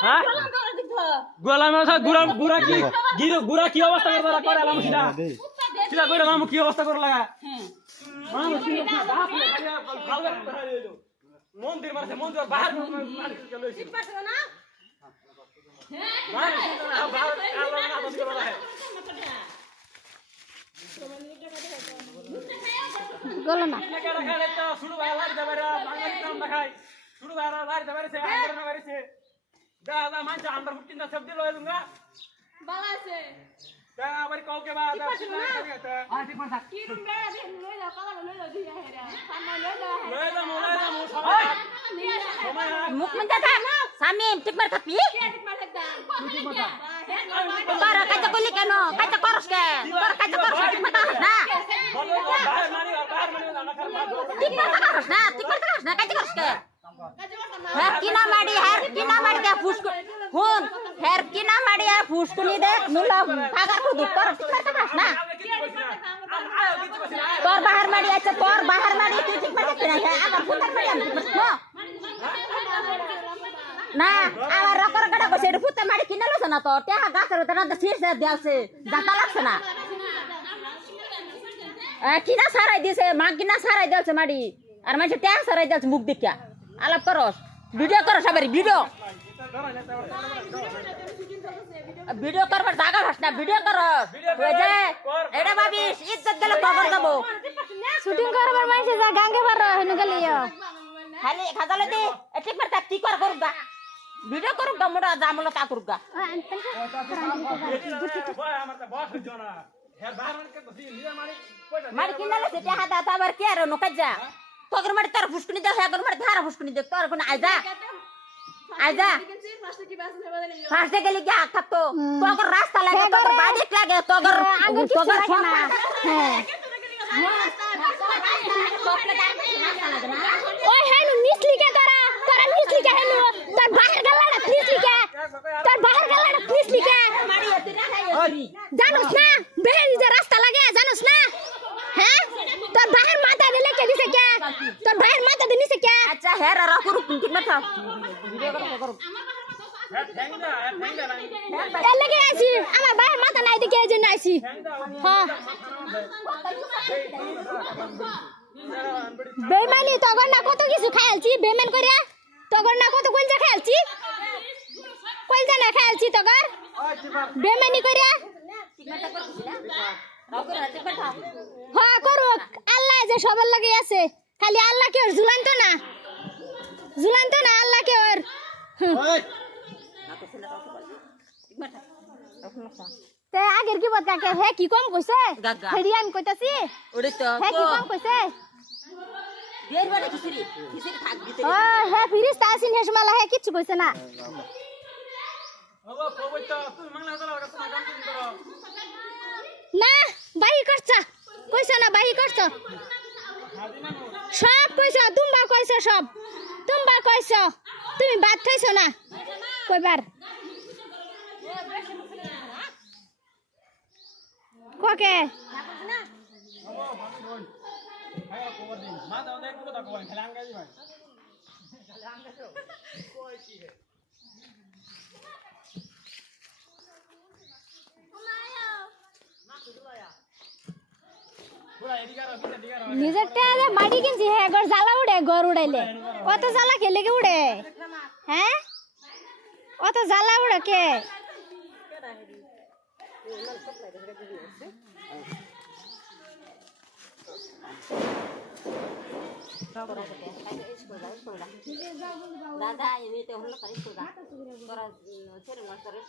হ্যাঁ গোলাম গুড়া গুড়া কি গুড়া কি অবস্থা করে করে আলাম সিধা সিধা কইরা নাম কি অবস্থা করে লাগা মামু কি ভালো করে দিও মন্দির মারছে মন্দির বাহার গেল ঠিক পারছ না হ্যাঁ বাহার আলো না বন্ধ করে রাখে গলো না কেডা খালে তো শুরু ভাই লাড়ি যাবেরা বাংলাদেশ নাম দেখাই শুরু ভাই লাড়ি যাবেছে আন্দর না বেরিছে দাদা মানছে আমরা ফুটিনা সব দিল লইলুঙ্গা ভালো আছে তা আবার কাউকে বা দা ঠিক কথা কি রুম বেড়া দিয়ে লই যাও কালা লই যাও দিয়া হেরা সামনে লই যাও মু সবাই মুখ মন দাদা সামনে ঠিক মার থাকবি ঠিক মার থাকদা তোর কাজ করলি কেন কাজ করস কে তোর কাজ করস ঠিক মার না বলো বাহার মানি না খার মার ঠিক মার করস না ঠিক মার করস না কাজ করস কে হ্যাঁ কিনা মারি দে ফুসকু হুন হের কিনা মারি আর ফুসকুনি দে নুলা ভাগা কুদু তোর ঠিক মার করস না তোর বাহার মারি আছে তোর বাহার মারি তুই ঠিক মার করস না আমার ফুটার মারি আমি ঠিক মার না আমার রকর কাটা কইছে এটা ফুটা মারি কিনা লছ না তো টেহা গাছের ভিতরে না শীষ দেওছে জাতা লাগছে না কিনা সারাই দিছে মা কিনা সারাই দেওছে মারি আর মাঝে টেহা সারাই দেওছে মুখ দেখিয়া আলাপ করস ভিডিও করস সবাই ভিডিও করবার জায়গা হাস না ভিডিও করস ওই যে এটা ভাবিস ইজ্জত গেলে কবর দেব শুটিং করবার মাইছে যা গাঙ্গে পার হইন গেলিও খালি খাজালে দি ঠিক মার কি করুগা ভিডিও করুগা মোরা জামলা তা করুগা মারি কিনালে সেটা হাতা আবার কে আর নকাজা তোর মারি তোর ফুসকুনি দে হেগর মারি ধারা ফুসকুনি দে তোর কোন আইজা ফার্স্টে গেলি কি আখ থাকতো তোর রাস্তা লাগে তোর বাইরে লাগে তোর সোনা হ্যাঁ ওই হেনু নিসলিকে তোরা নিসলিকে হেনু তোর বাহির গালাড়া নিসলিকে জানোস না বেহেরি যে রাস্তা লাগে জানোস না হ্যাঁ তোর বাহির মাথা দিলে কে দিছে কে তোর বাহির মাথা দিছে কে আচ্ছা হে রা করু কি মাথা ভিডিও করো এর লাগে আইছি আমার বাহির মাথা নাই দেখে যে আইছি হ্যাঁ বেমানি তগর না কত কিছু খাইলছি বেমান কইরা তগর না কত কইলজা খাইলছি কইলজা না খাইলছি তগর বেমানি কইরা হ্যাঁ করুক আল্লাহ যে সবার লাগে আছে খালি আল্লাহ কে ওর ঝুলান্ত না আল্লাহ কে ওর তে আগের কি বলতা কে হে কি কম কইছে হেডি আমি কইতাছি ওরে তো হে কি কম কইছে দেড় বারে খিচুড়ি থাক দিতে হে ফিরিস্তা আসিন হে সময় হে কিছু কইছে না ওগো কইতা তুই মাংলা হতলা ওটা তোমার কাম তুমি করো না বাহি করছ কইছ না বাহি করছ সব কইছ তুমবা কইছ সব তুমবা কইছ তুমি বাদ খাইছ না কইবার কোকে মা দাও দেখ কথা কই খেলা আঙ্গাই ভাই নিজের টারে মাটি কিনছি হে গর জ্বালা উড়ে গর উড়াইলে কত জ্বালা খেলে কে উড়ে হ্যাঁ অত জ্বালা উড়ে কে দাদা এমনিতে হলো পারিস তো দা তোরা ছেড়ে না তোরা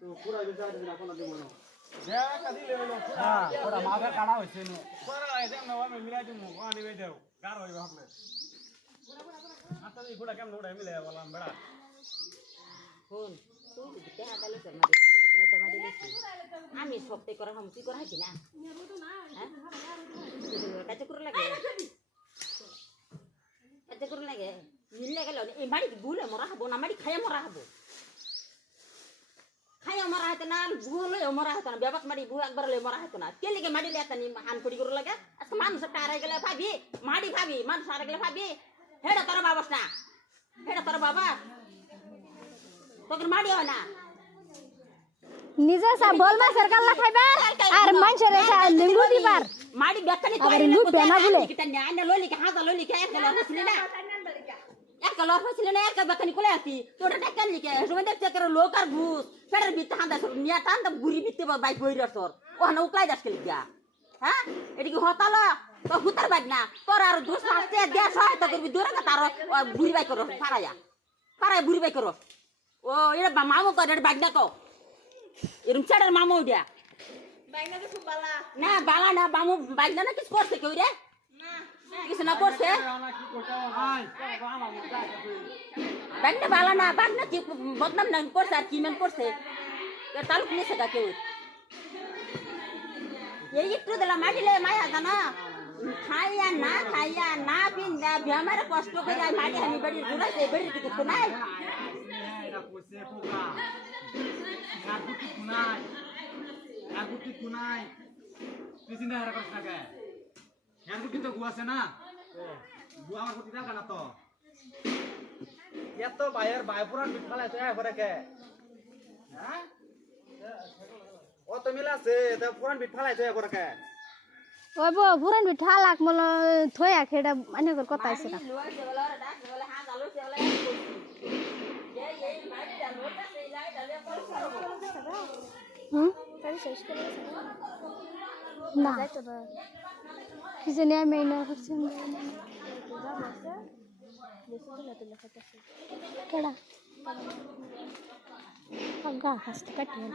তো পুরা বিচার দিনা কোন দিব না দেখা দিলে হলো হ্যাঁ ওরা মাথা কাটা হইছে না পুরা এজম না আমি মিলাই দিমু আনি বে দেও গার হইবে আপনি আচ্ছা এই গুড়া কেমন উড়াই মিলাই বললাম বেড়া কোন তুই দিতে হাতালে সর মারি আমি সবতে করা হাম তুই করা হাতি না হ্যাঁ কাজ করে লাগে মিললে গেল এই বাড়ি ভুলে মরা হবো না মাড়ি খাইয়া মরা হবো খাইয়া মরা হতো না ভুল মরা হতো না ব্যাপার মাড়ি ভু একবার মরা হতো না কে লিগে মাড়ি লেতা নি হান করি করে লাগে আজকে মানুষ টারে গেলে ভাবি মাড়ি ভাবি মানুষ আরে গেলে ভাবি হেডা তোর বাবাস না হেডা তোর বাবা তোর মাড়ি হয় না নিজে সা বল মাছের কাল্লা খাইবার আর মানুষের লিঙ্গু দিবার মাড়ি বেকানি আবার লুট বেনা বলে কিটা না ললি কে হাজা ললি কে এক লর হইছিল না এক লর হইছিল না এক বেকানি কোলে আছি তোটা টাকান লিকে সময় দেখতে করে লোক আর ঘুষ ফেডার বিতে হান্দা নিয়া টান দম গুরি বিতে বাইক বইর তোর ও না উকলাই দাস কে লিগা হ্যাঁ এটি কি হতালা তো হুতার বাইক না তোর আর দোষ আসতে দে সহায়তা করবি দূরে কা তার বুড়ি বাইক করো পারায়া বুড়ি বাইক করো ও এটা মামু করে বাইক না কো এরম ছেড়ের মামু ওইটা বাইনা তো খুব বালা না বালা না মামু বাইক না কিছু করছে কেউ রে না কিছু না করছে কি করতে হয় বাইক না বালা না বাইক না কি বদনাম না করছে আর কি মেন করছে তালুক নিয়েছে গা কেউ এই একটু দিলাম মাটিলে মায়া জানা খাইয়া না পিন্দা বেমারে কষ্ট করে মাটি হানি বাড়ি জুড়াইছে বাড়ির কিছু নাই এটা কইছে পোকা নাগুটি কুনাই তুই চিন্তা করছ না কে নাগুটি তো গুয়াছে না গুয়া আমার গুটি দাও না তো এত বাইয়ের বাইপুরান বিঠালায় তো একবারে কে হ্যাঁ ও তো মিলাছে তো পুরান বিঠালায় তো একবারে কে ওই বো পুরান বিঠা লাগ মল থয়া খেডা আনে কর কথা আছে না না কিছু নিয়ে আমি না করছি কেডা আগা হাসতে কাটিয়ে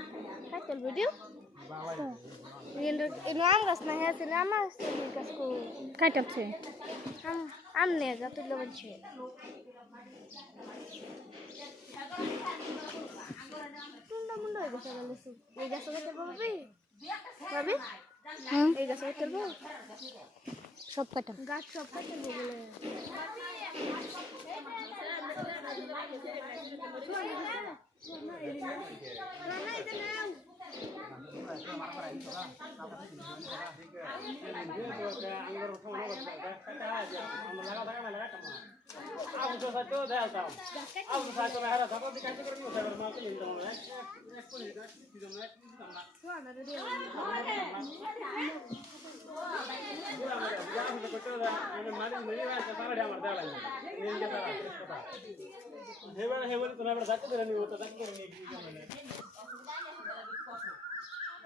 কাটল video ini am gas na hasi na mas ni gas ko কাটাচ্ছে am ne ga tu lo bache tunda mundo e gas gale su e gas gate babi babi e gas gate bo সব কাটা gas sab kate bole হেবলে তো না বড় যাচ্ছে রে নি ও তো যাচ্ছে রে নি